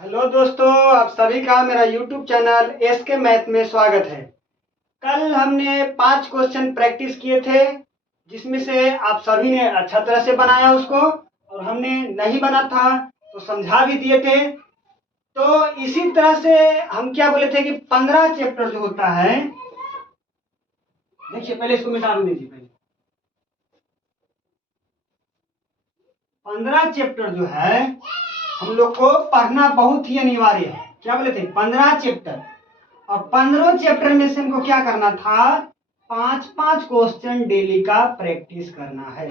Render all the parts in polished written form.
Hello दोस्तों, आप सभी का मेरा यूट्यूब चैनल एस के मैथ में स्वागत है। कल हमने 5 क्वेश्चन प्रैक्टिस किए थे, जिसमें से आप सभी ने अच्छा तरह से बनाया उसको, और हमने नहीं बना था तो समझा भी दिए थे। तो इसी तरह से हम क्या बोले थे कि 15 चैप्टर जो होता है, देखिए पहले इसको मिटा दीजिए। पहले 15 चैप्टर जो है हम लोग को पढ़ना बहुत ही अनिवार्य है। क्या बोले थे? 15 चैप्टर, और 15 चैप्टर में से हमको क्या करना था? 5-5 क्वेश्चन डेली का प्रैक्टिस करना है।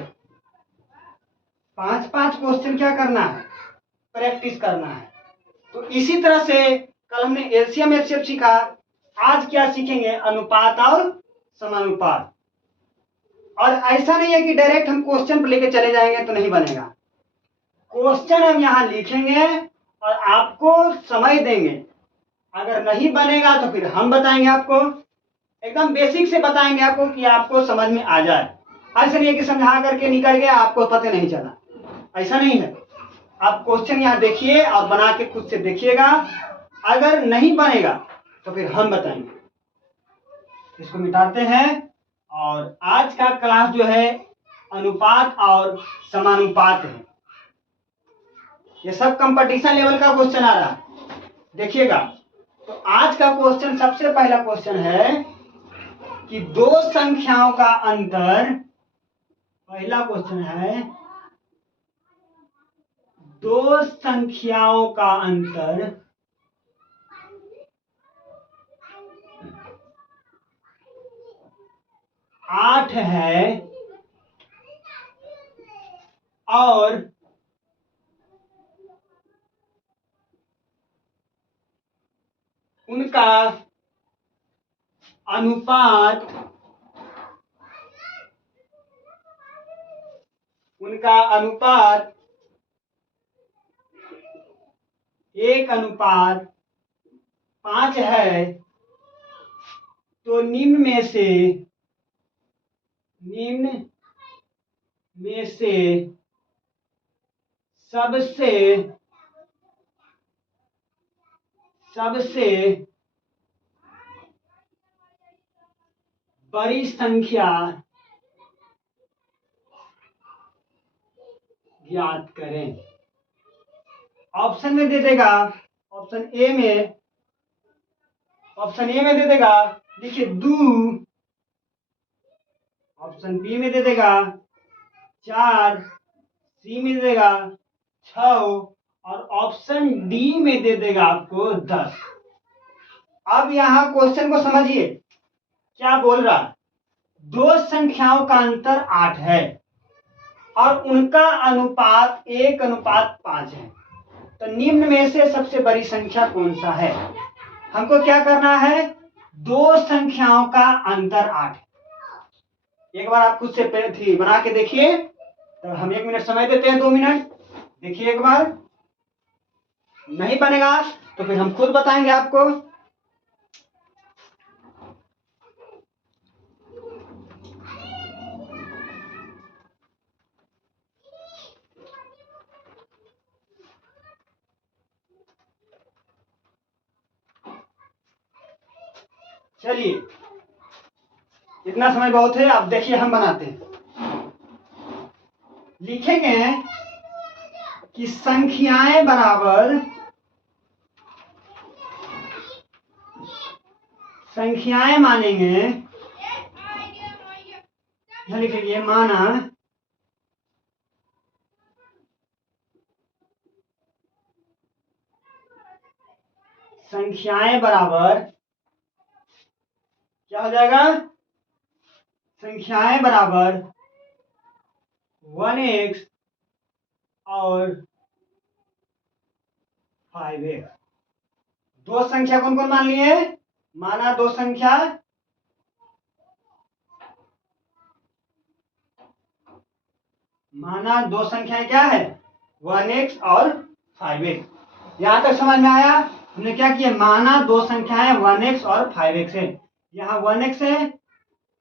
5-5 क्वेश्चन क्या करना है? प्रैक्टिस करना है। तो इसी तरह से कल हमने एलसीएम एचसीएफ सीखा, आज क्या सीखेंगे? अनुपात और समानुपात। और ऐसा नहीं है कि डायरेक्ट हम क्वेश्चन पर लेके चले जाएंगे तो नहीं बनेगा। क्वेश्चन हम यहाँ लिखेंगे और आपको समय देंगे। अगर नहीं बनेगा तो फिर हम बताएंगे आपको, एकदम बेसिक से बताएंगे आपको कि आपको समझ में आ जाए। ऐसा नहीं है कि समझा करके निकल गया आपको पता नहीं चला, ऐसा नहीं है। आप क्वेश्चन यहाँ देखिए और बना के खुद से देखिएगा। अगर नहीं बनेगा तो फिर हम बताएंगे। इसको मिटाते हैं। और आज का क्लास जो है अनुपात और समानुपात है। ये सब कंपटीशन लेवल का क्वेश्चन आ रहा है, देखिएगा। तो आज का क्वेश्चन, सबसे पहला क्वेश्चन है कि दो संख्याओं का अंतर, पहला क्वेश्चन है दो संख्याओं का अंतर 8 है और उनका अनुपात 1:5 है। तो निम्न में से सबसे बड़ी संख्या ज्ञात करें। ऑप्शन में दे देगा, ऑप्शन ए में दे देगा, देखिए 2। ऑप्शन बी में दे देगा 4, सी में दे देगा 6, और ऑप्शन डी में दे देगा आपको 10। अब यहाँ क्वेश्चन को समझिए, क्या बोल रहा? दो संख्याओं का अंतर 8 है और उनका अनुपात 1:5 है। तो निम्न में से सबसे बड़ी संख्या कौन सा है? हमको क्या करना है? दो संख्याओं का अंतर 8 है। एक बार आप खुद से थी बना के देखिए। तो हम 1 मिनट समय देते हैं, 2 मिनट देखिए एक बार। नहीं बनेगा तो फिर हम खुद बताएंगे आपको। चलिए, इतना समय बहुत है। अब देखिए हम बनाते हैं। लिखेंगे कि संख्याएं मानेंगे, यहां लिखेंगे माना संख्याएं बराबर, क्या हो जाएगा? संख्याएं बराबर 1x और 5x। दो संख्या कौन कौन मान लिए? माना दो संख्या क्या है? 1x और 5x। यहां तक समझ में आया? हमने क्या किया? माना दो संख्याएं 1x और 5x है। यहाँ 1x है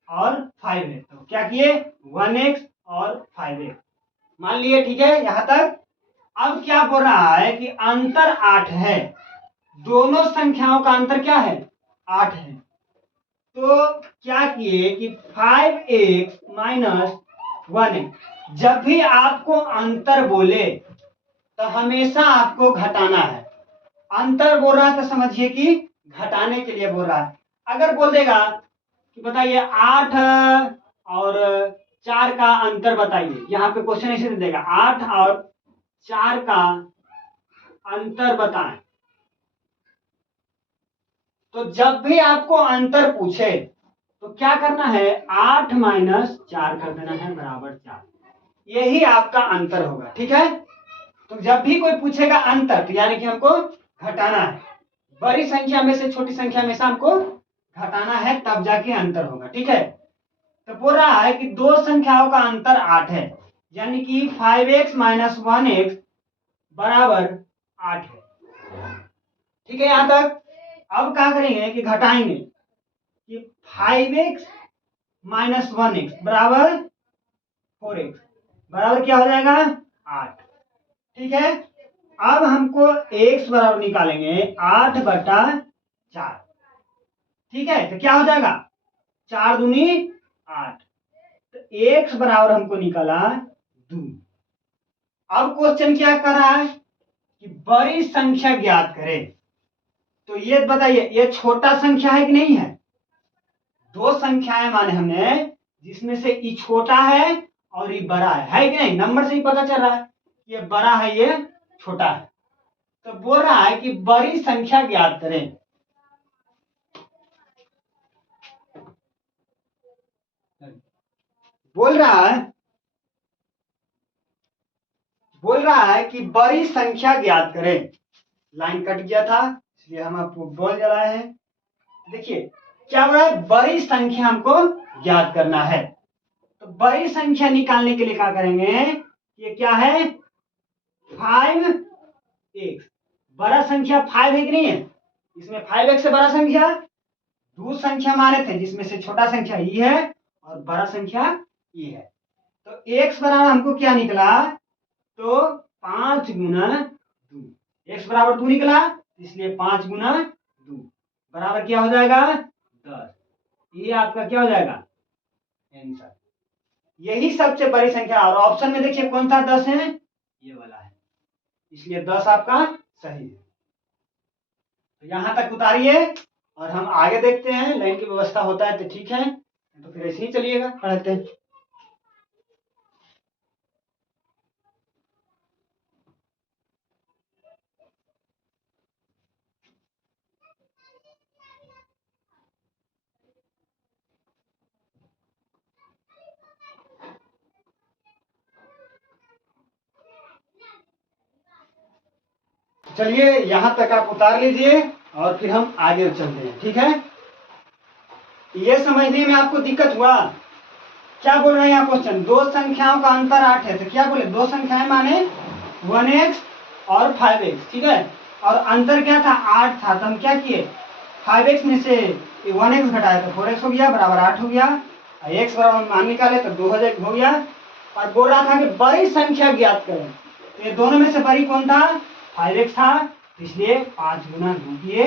और 5 है, तो क्या किए? 1x और 5x मान लिए। ठीक है यहां तक? अब क्या बोल रहा है कि अंतर 8 है, दोनों संख्याओं का अंतर क्या है, 8 है। तो क्या किए कि 5x माइनस 1x, जब भी आपको अंतर बोले तो हमेशा आपको घटाना है। अंतर बोल रहा है तो समझिए कि घटाने के लिए बोल रहा है। अगर बोल देगा कि बताइए 8 और 4 का अंतर बताइए, यहाँ पे क्वेश्चन ऐसे दे देगा 8 और 4 का अंतर बताएं, तो जब भी आपको अंतर पूछे तो क्या करना है, 8 माइनस 4 कर देना है बराबर 4, यही आपका अंतर होगा। ठीक है, तो जब भी कोई पूछेगा अंतर तो यानी कि हमको घटाना है, बड़ी संख्या में से छोटी संख्या में से हमको घटाना है, तब जाके अंतर होगा। ठीक है, तो बोल रहा है कि दो संख्याओं का अंतर 8 है, यानी कि 5x माइनस 1x बराबर 8 है। ठीक है यहां तक। अब क्या करेंगे कि घटाएंगे कि 5x माइनस 1x बराबर 4x बराबर क्या हो जाएगा, 8। ठीक है, अब हमको x बराबर निकालेंगे 8/4। ठीक है, तो क्या हो जाएगा, 4 दूनी 8, तो x बराबर हमको निकाला 2। अब क्वेश्चन क्या कर रहा है कि बड़ी संख्या ज्ञात करें, तो ये बताइए ये छोटा संख्या है कि नहीं है, दो संख्याएं माने हमने जिसमें से ये छोटा है और ये बड़ा है कि नहीं, नंबर से ही पता चल रहा है ये बड़ा है ये छोटा है। तो बोल रहा है कि बड़ी संख्या ज्ञात करें, बोल रहा है कि बड़ी संख्या ज्ञात करें। लाइन कट गया था इसलिए हम आपको बोल जलाए हैं। देखिए क्या बोल रहा है, बड़ी संख्या हमको ज्ञात करना है, तो बड़ी संख्या निकालने के लिए क्या करेंगे, ये क्या है 5x, बड़ा संख्या 5 है कि नहीं है, इसमें 5x से बड़ा संख्या दो संख्या माने थे जिसमें से छोटा संख्या ई है और बड़ा संख्या ई है। तो x बराबर हमको क्या निकला, तो 5 गुना 2, x बराबर 2 निकला, इसलिए 5 गुना 2 बराबर क्या हो जाएगा 10। ये आपका क्या हो जाएगा आंसर, यही सबसे बड़ी संख्या। और ऑप्शन में देखिए कौन सा 10 है, ये वाला है, इसलिए 10 आपका सही है। तो यहां तक उतारिए और हम आगे देखते हैं, लाइन की व्यवस्था होता है तो ठीक है, तो फिर ऐसे ही चलिएगा पढ़ते हैं। चलिए यहां तक आप उतार लीजिए और फिर हम आगे चलते हैं। ठीक है, ये समझने में आपको दिक्कत हुआ, क्या बोल रहे हैं यहाँ क्वेश्चन, दो संख्याओं का अंतर 8 है, तो क्या बोले दो संख्याएं माने 1x और 5x। ठीक है, और अंतर क्या था 8 था, तो हम क्या किए 5x में से 1x घटाया तो 4x हो गया बराबर 8 हो गया, x बराबर मान निकाले तो 2 हो गया। और बोल रहा था कि बड़ी संख्या ज्ञात करें, तो ये दोनों में से बड़ी कौन था 5x था, इसलिए 5 गुना 2 किए।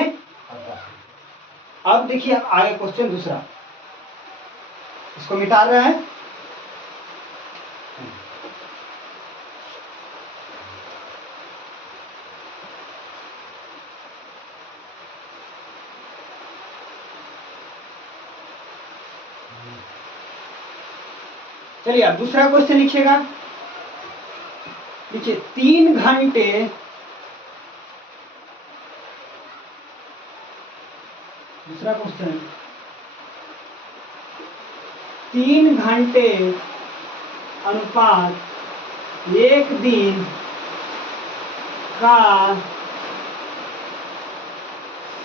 अब देखिए आगे क्वेश्चन दूसरा, इसको मिटा रहे हैं। चलिए अब दूसरा क्वेश्चन लिखिएगा। देखिए 3 घंटे दूसरा क्वेश्चन, 3 घंटे अनुपात एक दिन का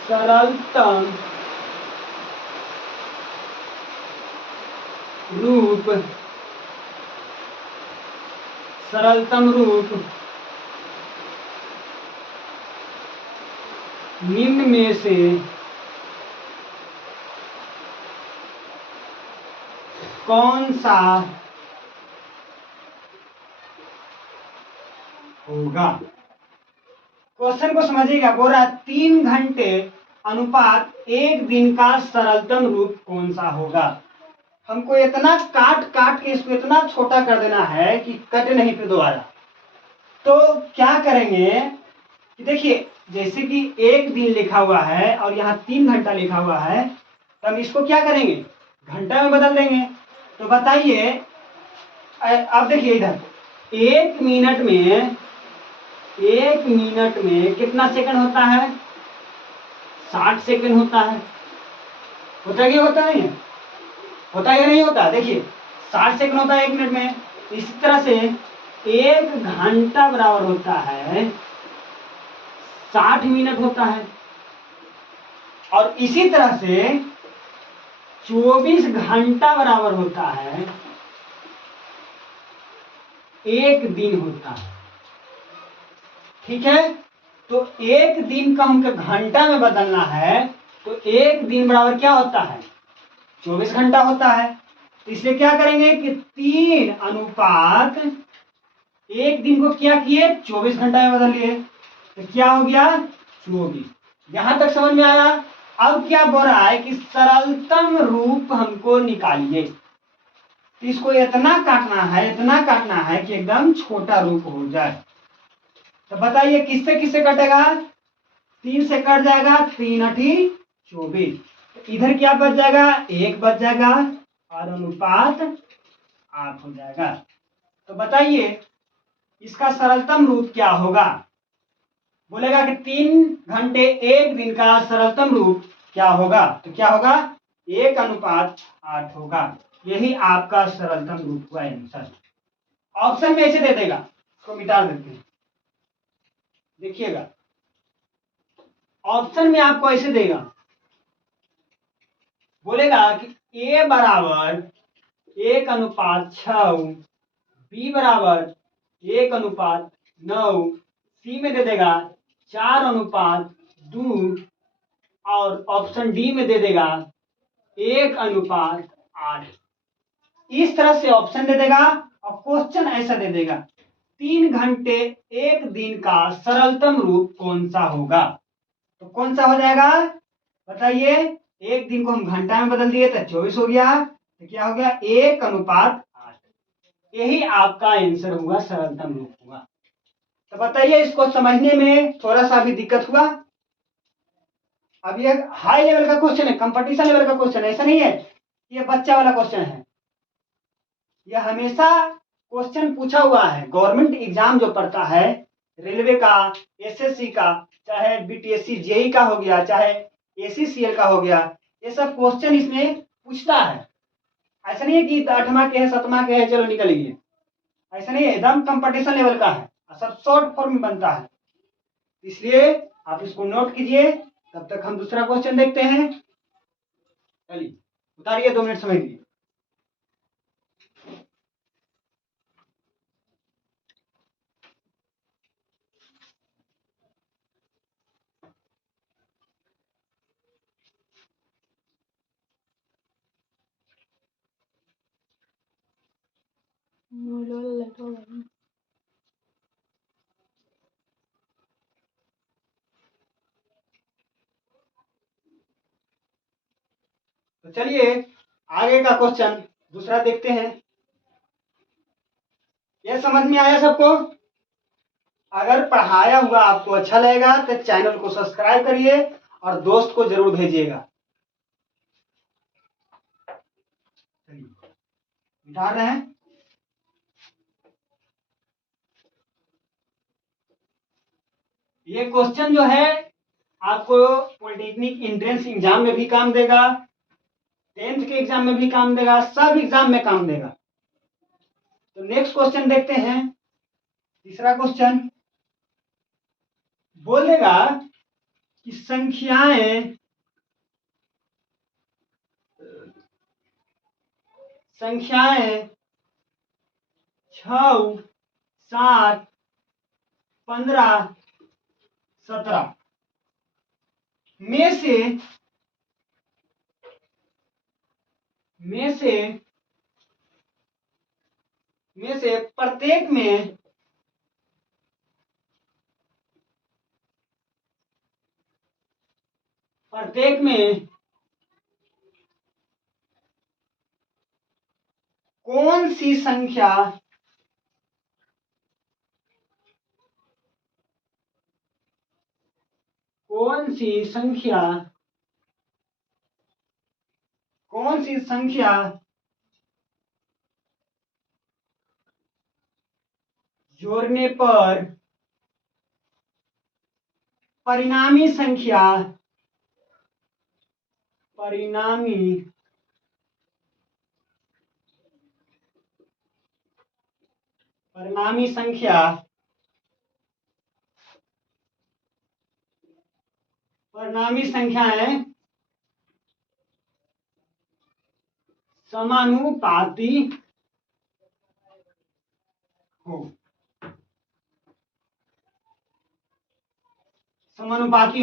सरलतम रूप निम्न में से कौन सा होगा। क्वेश्चन को समझिएगा, बोल रहा है 3 घंटे अनुपात 1 दिन का सरलतम रूप कौन सा होगा। हमको इतना काट काट के इसको इतना छोटा कर देना है कि कटे नहीं फिर दोबारा। तो क्या करेंगे कि देखिए, जैसे कि 1 दिन लिखा हुआ है और यहाँ 3 घंटा लिखा हुआ है, तो हम इसको क्या करेंगे, घंटा में बदल देंगे। तो बताइए, अब देखिए इधर 1 मिनट में कितना सेकंड होता है, 60 सेकंड होता है। होता है कि होता नहीं है, होता है या नहीं होता। देखिए 60 सेकंड होता है 1 मिनट में। इसी तरह से 1 घंटा बराबर होता है 60 मिनट होता है। और इसी तरह से 24 घंटा बराबर होता है 1 दिन होता है। ठीक है, तो 1 दिन का हमको घंटा में बदलना है, तो 1 दिन बराबर क्या होता है, 24 घंटा होता है। तो इसलिए क्या करेंगे कि 3 अनुपात 1 दिन को क्या किए, 24 घंटा में बदल लिए, तो क्या हो गया 24। यहां तक समझ में आया। अब क्या बोल रहा है कि सरलतम रूप हमको निकालिए। तो इसको इतना काटना है कि एकदम छोटा रूप हो जाए। तो बताइए किससे किससे कटेगा, 3 से कट जाएगा, 3 8 24। तो इधर क्या बच जाएगा, 1 बच जाएगा और अनुपात 8 हो जाएगा। तो बताइए इसका सरलतम रूप क्या होगा। बोलेगा कि 3 घंटे 1 दिन का सरलतम रूप क्या होगा, तो क्या होगा 1 अनुपात 8 होगा। यही आपका सरलतम रूप हुआ आंसर। ऑप्शन में ऐसे दे देगा, इसको मिटा देते हैं। देखिएगा ऑप्शन में आपको ऐसे देगा, बोलेगा कि ए बराबर 1 अनुपात 6, बी बराबर 1 अनुपात 9, सी में दे देगा 4 अनुपात 2 और ऑप्शन डी में दे देगा 1 अनुपात 8। इस तरह से ऑप्शन दे देगा और क्वेश्चन ऐसा दे देगा, 3 घंटे 1 दिन का सरलतम रूप कौन सा होगा। तो कौन सा हो जाएगा बताइए, 1 दिन को हम घंटा में बदल दिए तो 24 हो गया, तो क्या हो गया 1 अनुपात 8। यही आपका आंसर हुआ, सरलतम रूप हुआ। तो बताइए इसको समझने में थोड़ा सा भी दिक्कत हुआ। अब ये हाई लेवल का क्वेश्चन है, कंपटीशन लेवल का क्वेश्चन है, ऐसा नहीं है ये बच्चा वाला क्वेश्चन है। यह हमेशा क्वेश्चन पूछा हुआ है। गवर्नमेंट एग्जाम जो पढ़ता है, रेलवे का, एसएससी का, चाहे बीटीएससी जेई का हो गया, चाहे एसीसीएल का हो गया, ये सब क्वेश्चन इसमें पूछता है। ऐसा नहीं है कि 8वां के है 7वां के है चलो निकल गए, ऐसा नहीं है, एकदम कंपटीशन लेवल का है, सब शॉर्ट फॉर्म में बनता है। इसलिए आप इसको नोट कीजिए। तब तक हम दूसरा क्वेश्चन देखते हैं। चलिए उतारिए, 2 मिनट समझ लीजिए। तो चलिए आगे का क्वेश्चन दूसरा देखते हैं। यह समझ में आया सबको। अगर पढ़ाया हुआ आपको अच्छा लगेगा तो चैनल को सब्सक्राइब करिए और दोस्त को जरूर भेजिएगा। मिटा रहे हैं। ये क्वेश्चन जो है आपको पॉलिटेक्निक एंट्रेंस एग्जाम में भी काम देगा, 10th के एग्जाम में भी काम देगा, सब एग्जाम में काम देगा। तो नेक्स्ट क्वेश्चन देखते हैं। तीसरा क्वेश्चन बोलेगा कि संख्याएं 6, 7, 15, 17 में से प्रत्येक में प्रत्येक में कौन सी संख्या कौन सी संख्या कौन सी संख्या जोड़ने पर परिणामी संख्या परिणामी संख्याएं समानुपाती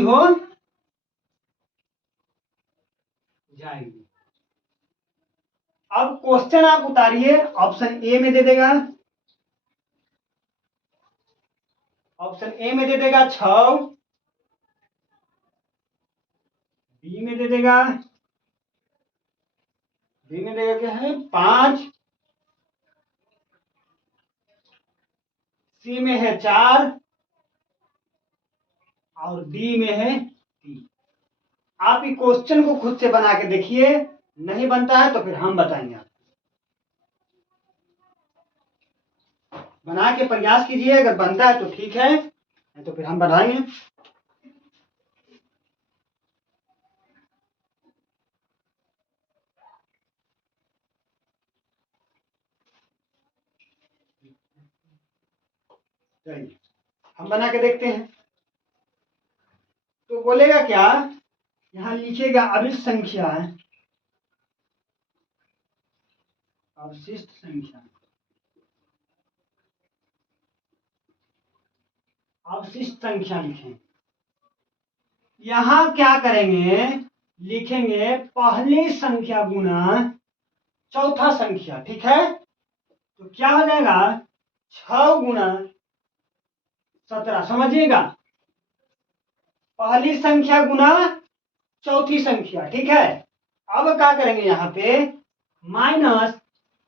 हो जाएगी। अब क्वेश्चन आप उतारिए, ऑप्शन ए में दे देगा, 6, बी में दे देगा, क्या है 5, सी में है 4 और डी में है 3। आप ये क्वेश्चन को खुद से बना के देखिए, नहीं बनता है तो फिर हम बताएंगे आपको। बना के प्रयास कीजिए, अगर बनता है तो ठीक है, नहीं तो फिर हम बनाएंगे। चलिए हम बना के देखते हैं। तो बोलेगा क्या, यहां लिखेगा अवशिष्ट संख्या, अवशिष्ट संख्या लिखें। यहां क्या करेंगे, लिखेंगे पहली संख्या गुना चौथा संख्या, ठीक है। तो क्या हो जाएगा 6 गुना 17, समझिएगा, पहली संख्या गुना चौथी संख्या, ठीक है। अब क्या करेंगे यहाँ पे माइनस,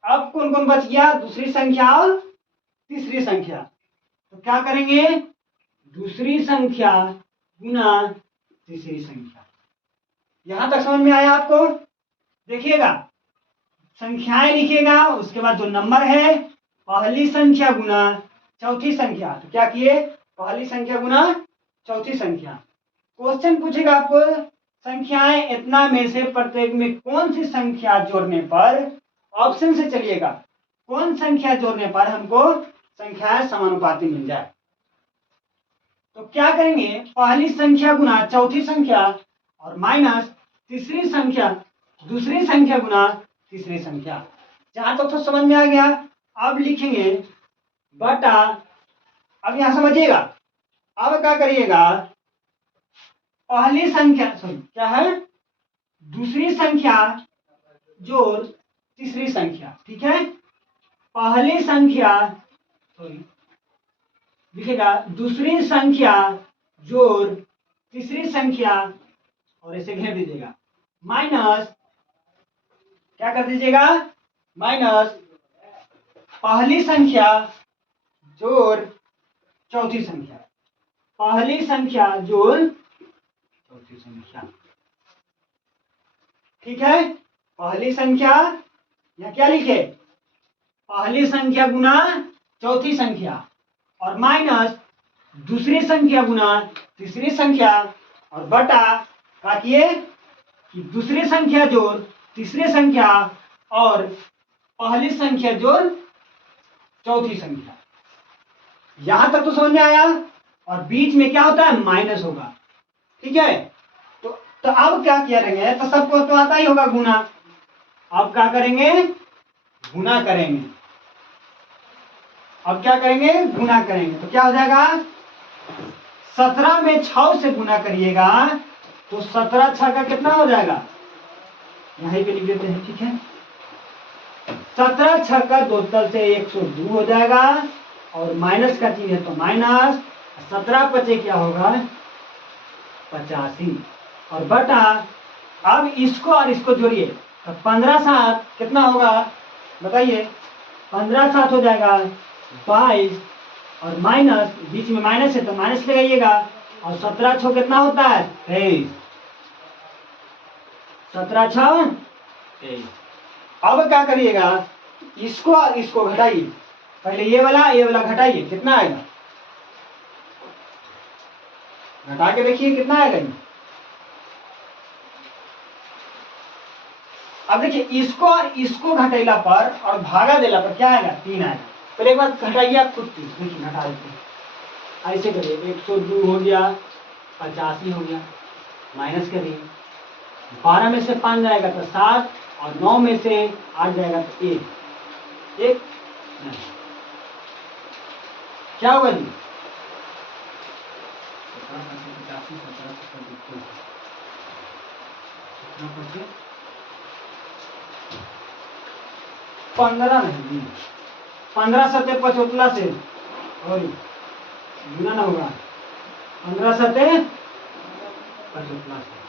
अब कौन कौन बच गया, दूसरी संख्या और तीसरी संख्या। तो क्या करेंगे, दूसरी संख्या गुना तीसरी संख्या। यहां तक समझ में आया आपको? देखिएगा, संख्याएं लिखिएगा, उसके बाद जो नंबर है पहली संख्या गुना चौथी संख्या। तो क्या किए, पहली संख्या गुना चौथी संख्या। क्वेश्चन पूछेगा आपको, संख्याएं इतना में से प्रत्येक में कौन सी संख्या जोड़ने पर, ऑप्शन से चलिएगा, कौन संख्या जोड़ने पर हमको संख्याएं समानुपाती मिल जाए। तो क्या करेंगे, पहली संख्या गुना चौथी संख्या और माइनस तीसरी संख्या दूसरी संख्या गुना तीसरी संख्या। जहां तक तो समझ में आ गया। अब लिखेंगे बटा, अब यहां समझिएगा, अब क्या करिएगा, पहली संख्या क्या है, दूसरी संख्या जोड़ तीसरी संख्या, ठीक है। पहली संख्या लिखेगा दूसरी संख्या जोड़ तीसरी संख्या और इसे घेर दीजिएगा, माइनस क्या कर दीजिएगा, माइनस पहली संख्या जोड़ चौथी संख्या, पहली संख्या जोड़ चौथी संख्या, ठीक है। पहली संख्या या क्या लिखे, पहली संख्या गुना चौथी संख्या और माइनस दूसरी संख्या गुना तीसरी संख्या और बटा क्या किए कि दूसरी संख्या जोड़ तीसरी संख्या और पहली संख्या जोड़ चौथी संख्या। यहां तक तो समझ में आया। और बीच में क्या होता है, माइनस होगा, ठीक है। तो अब क्या करेंगे, तो सबको तो आता ही होगा गुना। अब क्या करेंगे, गुना करेंगे। अब क्या करेंगे, गुना करेंगे। तो क्या हो जाएगा, 17 में 6 से गुना करिएगा तो 17 6 का कितना हो जाएगा, यहीं पे लिख देते हैं, ठीक है। 17 6 का 2 तल से 102 हो जाएगा और माइनस का चिन्ह है तो माइनस, 17 पचे क्या होगा 85। और बटा, अब इसको और इसको जोड़िए तो 15 7 कितना होगा बताइए, 15 7 हो जाएगा 22, और माइनस, बीच में माइनस है तो माइनस लगाइएगा, और 17 6 कितना होता है 23, 17 6 23। अब क्या करिएगा, इसको और इसको घटाइए, पहले ये वाला घटाइए, कितना आएगा, घटा के देखिए कितना आएगा ये। अब देखिए इसको और इसको घटेला पर और भागा देला पर क्या आएगा 3 आएगा। पहले एक बार घटाइए आप खुद की, देखिए घटा देते हैं, ऐसे करिए 102 हो गया, 85 हो गया, माइनस करिए, 12 में से 5 जाएगा तो 7, और 9 में से 8 जाएगा तो 1 नहीं। क्या होगा जी 15 नहीं, 15 सत्ते 75 से और गुना ना होगा, 15 सत्ते 75 से।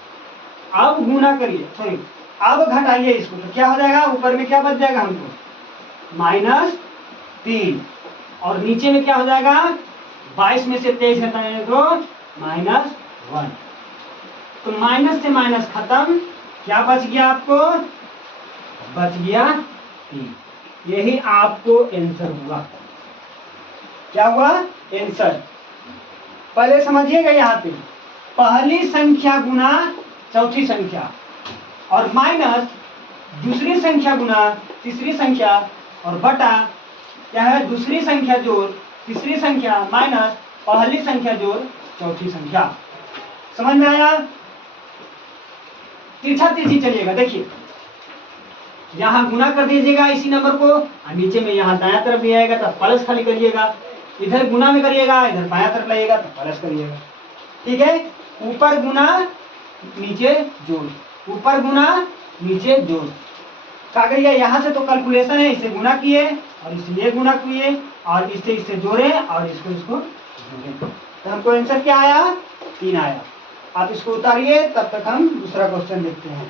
अब गुना करिए, सॉरी अब घटाइए इसको तो क्या हो जाएगा, ऊपर में क्या बच जाएगा हमको -3, और नीचे में क्या हो जाएगा 22 में से 23 घटाएंगे तो -1, तो माइनस से माइनस खत्म, क्या बच गया आपको, बच गया 3। यही आपको आंसर हुआ। क्या हुआ आंसर, पहले समझिएगा यहाँ पे पहली संख्या गुना चौथी संख्या, और माइनस दूसरी संख्या गुना तीसरी संख्या, और बटा क्या है दूसरी संख्या जोड़ तीसरी संख्या माइनस पहली संख्या जोड़ चौथी संख्या। समझ में आया, तिरछा तिरछी चलिएगा, देखिए यहाँ गुना कर दीजिएगा इसी नंबर को, और नीचे में यहाँ दाया तरफ भी आएगा तो प्लस खाली करिएगा, इधर गुना में करिएगा, इधर बाया तरफ लाइएगा तो प्लस करिएगा, ठीक है। ऊपर गुना नीचे जोड़, ऊपर गुना नीचे जोड़, क्या करिए यहाँ से तो कैलकुलेशन है, इसे गुना किए और इसे ये गुना किए और इससे जोड़े और इसको जोड़े, तो हमको आंसर क्या आया 3 आया। आप इसको उतारिए, तब तक हम दूसरा क्वेश्चन देखते हैं।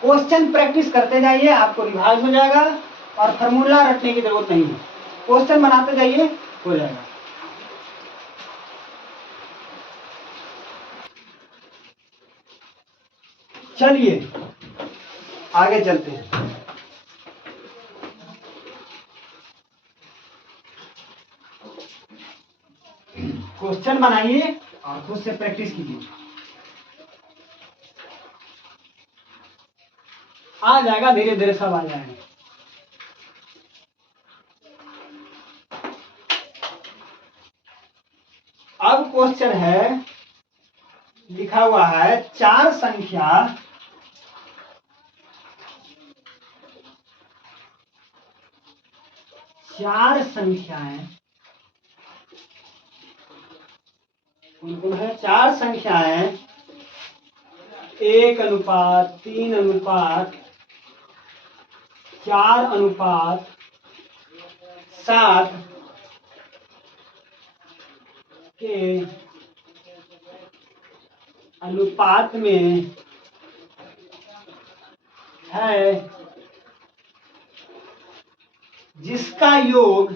क्वेश्चन प्रैक्टिस करते जाइए, आपको रिवाइज हो जाएगा और फार्मूला रटने की जरूरत नहीं है, क्वेश्चन बनाते जाइए हो जाएगा। चलिए आगे चलते हैं। क्वेश्चन बनाइए और खुद से प्रैक्टिस कीजिए, आ जाएगा, धीरे धीरे सब आ जाएगा। अब क्वेश्चन है, लिखा हुआ है 4 संख्या चार संख्याएं, कौन कौन है 4 संख्याएं 1:3:4:7 के अनुपात में है, जिसका योग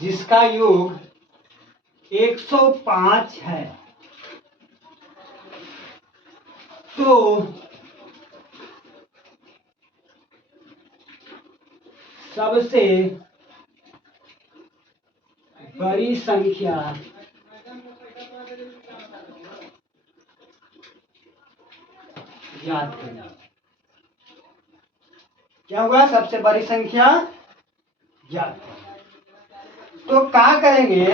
जिसका योग 105 है, तो सबसे बड़ी संख्या याद करना। क्या हुआ, सबसे बड़ी संख्या याद करना। तो क्या करेंगे,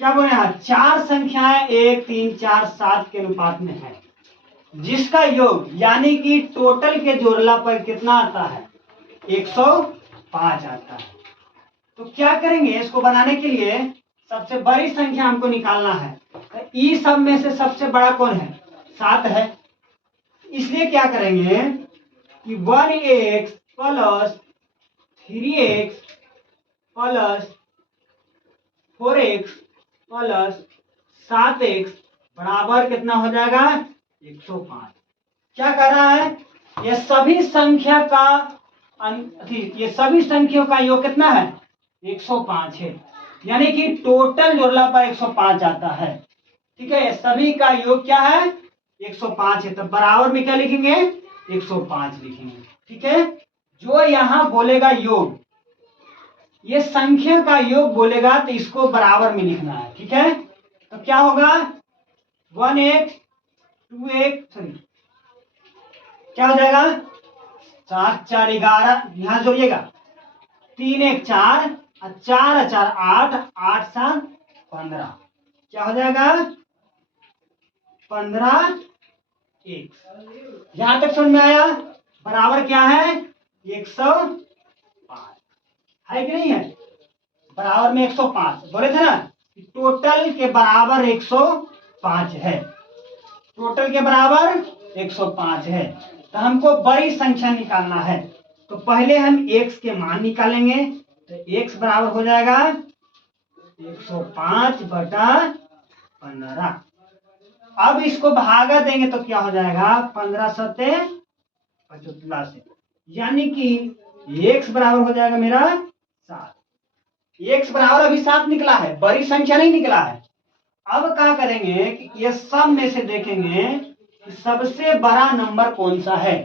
क्या बोले हैं 4 संख्याएं 1 3 4 7 के अनुपात में है, जिसका योग यानी कि टोटल के जोड़ला पर कितना आता है 105 आता है। तो क्या करेंगे, इसको बनाने के लिए सबसे बड़ी संख्या हमको निकालना है, तो ई सब में से सबसे बड़ा कौन है 7 है, इसलिए क्या करेंगे कि 1x plus 3x plus 4x plus 7x बराबर कितना हो जाएगा 105। क्या कर रहा है, ये सभी संख्या का ये सभी संख्याओं का योग कितना है 105 है, यानी कि टोटल जोड़ला पर 105 आता है। ठीक है, सभी का योग क्या है 105 है, तो बराबर में क्या लिखेंगे 105 लिखेंगे। ठीक है, जो यहां बोलेगा योग, ये संख्या का योग बोलेगा तो इसको बराबर में लिखना है। ठीक है, तो क्या होगा 1x 2x सॉरी क्या हो जाएगा 7 4 11, यहां जोड़िएगा 3 1 4 4 4 8 8 7 15, क्या हो जाएगा 15 1। यहां तक समझ में आया, बराबर क्या है 105 है कि नहीं है, बराबर में 105 बोले थे ना, टोटल के बराबर 105 है, टोटल के बराबर 105 है। तो हमको बड़ी संख्या निकालना है, तो पहले हम x के मान निकालेंगे, तो x बराबर हो जाएगा 105 बटा 15। अब इसको भागा देंगे तो क्या हो जाएगा 15 सत्ते 75 से, यानी कि x बराबर हो जाएगा मेरा 7। x बराबर अभी 7 निकला है, बड़ी संख्या नहीं निकला है। अब क्या करेंगे कि ये सब में से देखेंगे कि सबसे बड़ा नंबर कौन सा है,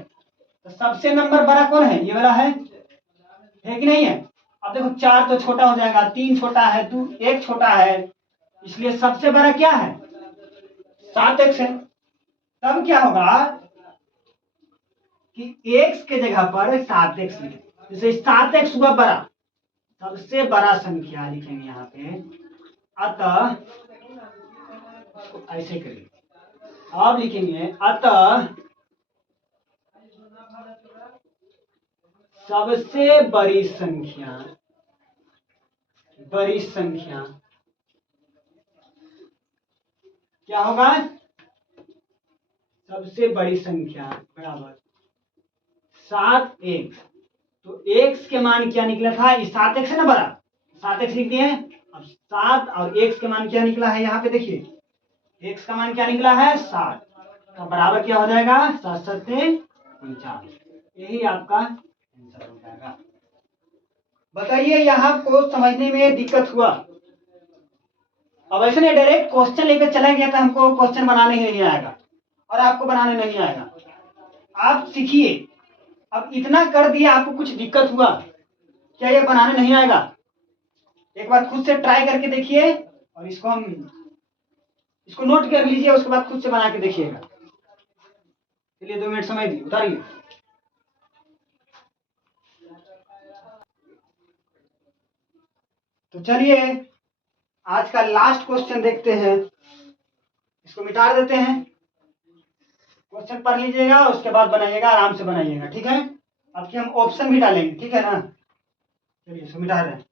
तो सबसे नंबर बड़ा कौन है, ये वाला है कि नहीं है। अब देखो 4 तो छोटा हो जाएगा, 3 छोटा है, 2 1 छोटा है, इसलिए सबसे बड़ा क्या है 7x है। तब क्या होगा कि x के जगह पर 7x लिखें, जैसे 7x हुआ बड़ा, सबसे बड़ा संख्या लिखेंगे यहाँ पे, अतः ऐसे करेंगे, अब लिखेंगे अतः सबसे बड़ी संख्या क्या होगा, सबसे बड़ी संख्या बराबर 7x। तो x के मान क्या निकला था, ये 7x है ना बड़ा, 7x लिख दिए। अब 7 और x के मान क्या निकला है, यहाँ पे देखिए x का मान क्या निकला है 7, तो बराबर क्या हो जाएगा 7 सत्ते 49, यही आपका आंसर हो जाएगा। बताइए यहाँ को समझने में दिक्कत हुआ। अब ऐसे नहीं डायरेक्ट क्वेश्चन लेकर चला गया तो हमको क्वेश्चन बनाने ही नहीं आएगा और आपको बनाने नहीं आएगा। आप सीखिए, अब इतना कर दिया, आपको कुछ दिक्कत हुआ क्या, ये बनाने नहीं आएगा, एक बार खुद से ट्राई करके देखिए और इसको नोट कर लीजिए, उसके बाद खुद से बना के देखिएगा। चलिए 2 मिनट समय दी, उतारिए। तो चलिए आज का लास्ट क्वेश्चन देखते हैं, इसको मिटा देते हैं। क्वेश्चन पढ़ लीजिएगा, उसके बाद बनाइएगा, आराम से बनाइएगा। ठीक है, अब कि हम ऑप्शन भी डालेंगे, ठीक है ना। चलिए इसको मिटा दें।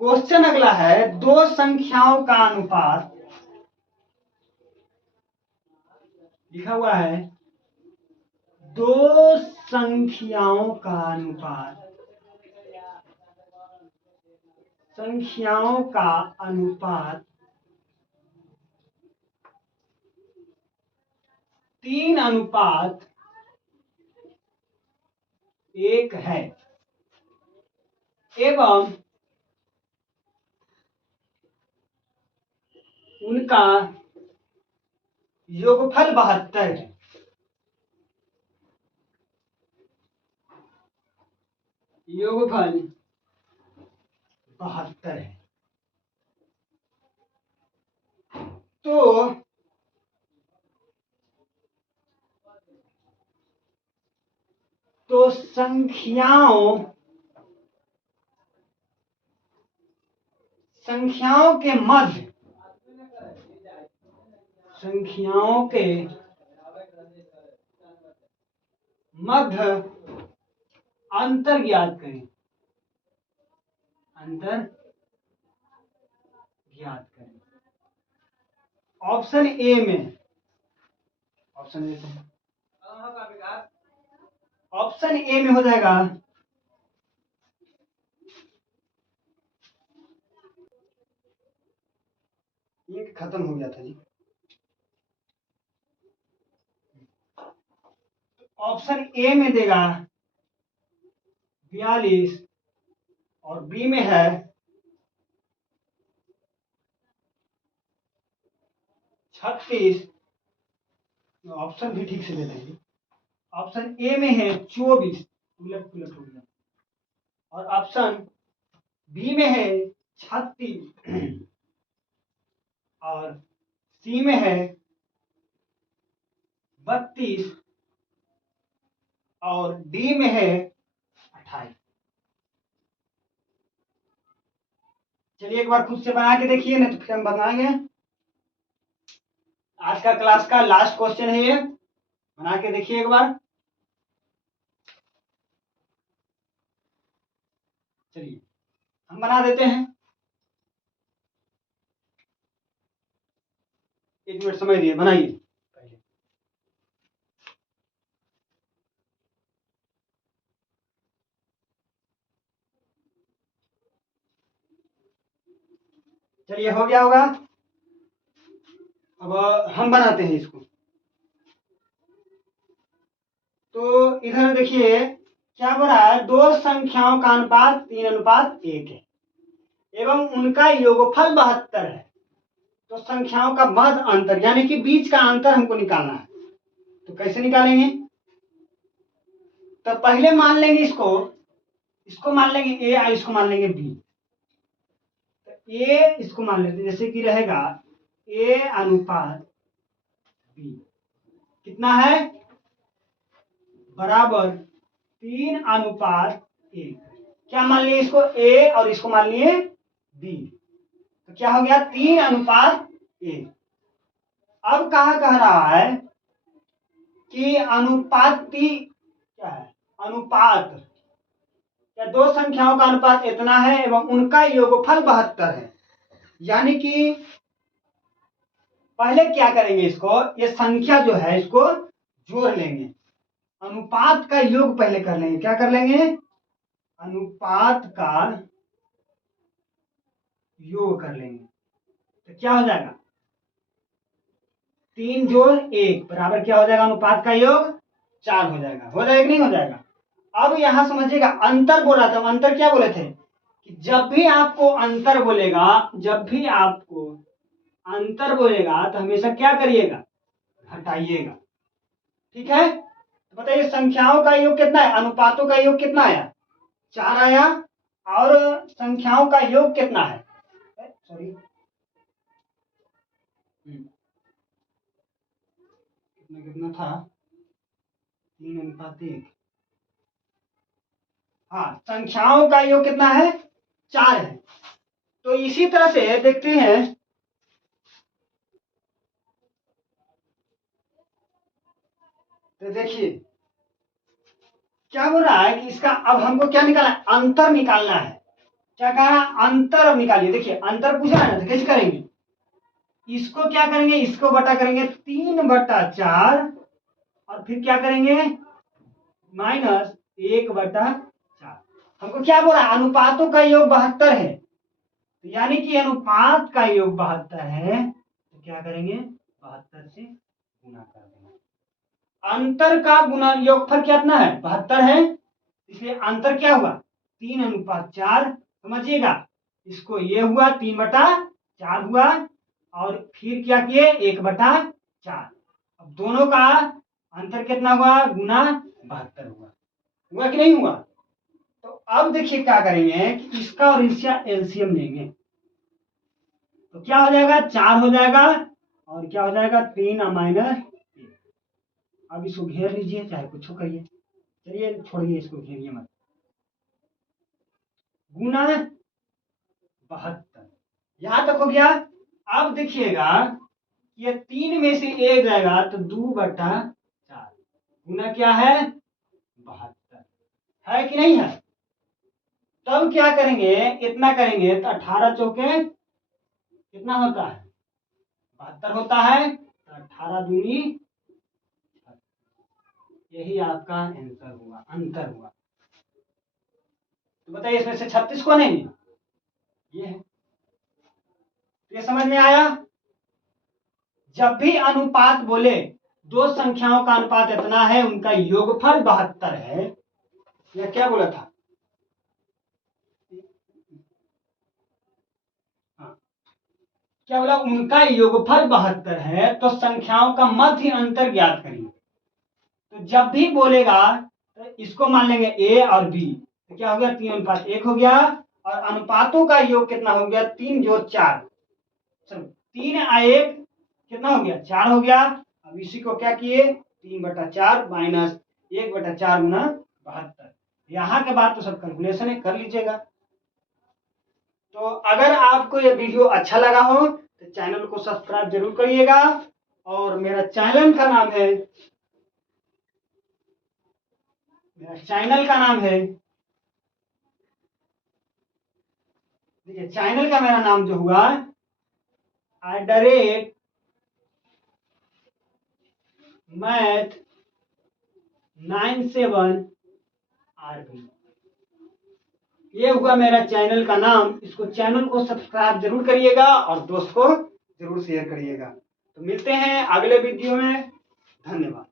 क्वेश्चन अगला है, दो संख्याओं का अनुपात लिखा हुआ है, दो संख्याओं का अनुपात, संख्याओं का अनुपात 3:1 है एवं उनका योगफल 72 है। योगफल 72 है। तो संख्याओं के मध्य, संख्याओं के मध्य अंतर ज्ञात करें, अंतर ज्ञात करें। ऑप्शन ए में, ऑप्शन ए में हो जाएगा ये, खत्म हो गया था जी। ऑप्शन ए में देगा 42 और बी में है 36। ऑप्शन भी ठीक से दे देंगे। ऑप्शन ए में है 24, उलट पुलट हो गया, और ऑप्शन बी में है 36 और सी में है 32 और डी में है 28। चलिए एक बार खुद से बना के देखिए, नहीं तो फिर हम बनाएंगे। आज का क्लास का लास्ट क्वेश्चन है ये, बना के देखिए एक बार। चलिए हम बना देते हैं, 1 मिनट समय दिए, बनाइए। चलिए हो गया होगा। अब हम बनाते हैं इसको। तो इधर देखिए क्या बोल रहा है, दो संख्याओं का अनुपात 3:1 है एवं उनका योगफल 72 है। तो संख्याओं का मध्य अंतर यानी कि बीच का अंतर हमको निकालना है। तो कैसे निकालेंगे? तो पहले मान लेंगे इसको मान लेंगे ए और इसको मान लेंगे बी। तो ए इसको मान लेते, जैसे कि रहेगा ए अनुपात बी कितना है, बराबर 3:1। क्या मान लिए इसको ए और इसको मान लिए बी, तो क्या हो गया 3:1। अब कहा कह रहा है कि अनुपाती क्या है, अनुपात या दो संख्याओं का अनुपात इतना है एवं उनका योगफल 72 है। यानी कि पहले क्या करेंगे, इसको ये संख्या जो है इसको जोड़ लेंगे, अनुपात का योग पहले कर लेंगे। क्या कर लेंगे, अनुपात का योग कर लेंगे। तो क्या हो जाएगा 3 जोड़ 1 बराबर क्या हो जाएगा, अनुपात का योग 4 हो जाएगा। हो जाएगा कि नहीं हो जाएगा? अब यहां समझिएगा अंतर बोला था, अंतर क्या बोले थे कि जब भी आपको अंतर बोलेगा, जब भी आपको अंतर बोलेगा तो हमेशा क्या करिएगा, घटाइएगा। ठीक है, तो बताइए संख्याओं का योग कितना है, अनुपातों का योग कितना आया, 4 आया, और संख्याओं का योग कितना है, सॉरी कितना कितना था, 3:1। हाँ, संख्याओं का योग कितना है, 4 है। तो इसी तरह से देखते हैं, तो देखिए क्या हो रहा है कि इसका अब हमको क्या निकालना है, अंतर निकालना है। क्या कहा, अंतर अब निकालिए। देखिए अंतर पूछा है ना, तो कैसे करेंगे, इसको क्या करेंगे, इसको बटा करेंगे 3/4 और फिर क्या करेंगे -1/4। हमको क्या बोला, अनुपातों का योग 72 है, तो यानी कि अनुपात का योग 72 है, तो क्या करेंगे 72 से गुना कर देंगे। अंतर का गुना योगफल कितना है, 72 है, इसलिए अंतर क्या हुआ 3:4। समझिएगा, इसको ये हुआ 3/4 हुआ, और फिर क्या किए 1/4। अब दोनों का अंतर कितना हुआ, गुना 72 हुआ। हुआ कि नहीं हुआ? तो अब देखिए क्या करेंगे कि इसका और इसका एलसीएम लेंगे, तो क्या हो जाएगा 4 हो जाएगा, और क्या हो जाएगा 3-1। अब इसको घेर लीजिए, चाहे कुछ करिए, चलिए छोड़िए इसको, घेरिए मत। गुना 72, यहां तक हो गया। अब देखिएगा ये 3 में से 1 जाएगा तो 2/4 गुना क्या है 72। है कि नहीं है? तब क्या करेंगे, इतना करेंगे तो 18 चौके कितना होता है, 72 होता है। तो 18 दूनी, यही आपका आंसर हुआ, अंतर हुआ। तो बताइए इसमें से 36 कौन है? ये है। ये समझ में आया? जब भी अनुपात बोले, दो संख्याओं का अनुपात इतना है, उनका योगफल 72 है, या क्या बोला था? हाँ, क्या बोला? उनका योगफल 72 है, तो संख्याओं का मध्य अंतर ज्ञात करिए। तो जब भी बोलेगा तो इसको मान लेंगे ए और बी, तो क्या हो गया, 3:1 हो गया। और अनुपातों का योग कितना हो गया, 3 जोड़ 4, चलो 3 आ 1 कितना हो गया, 4 हो गया। अब इसी को क्या किए, 3/4 माइनस 1/4 गुना 72। यहाँ के बाद तो सब कैलकुलेशन कर लीजिएगा। तो अगर आपको ये वीडियो अच्छा लगा हो तो चैनल को सब्सक्राइब जरूर करिएगा। और मेरा चैनल का नाम है, देखिए चैनल का मेरा नाम जो हुआ @math97RB, ये हुआ मेरा चैनल का नाम। इसको चैनल को सब्सक्राइब जरूर करिएगा और दोस्त को जरूर शेयर करिएगा। तो मिलते हैं अगले वीडियो में। धन्यवाद।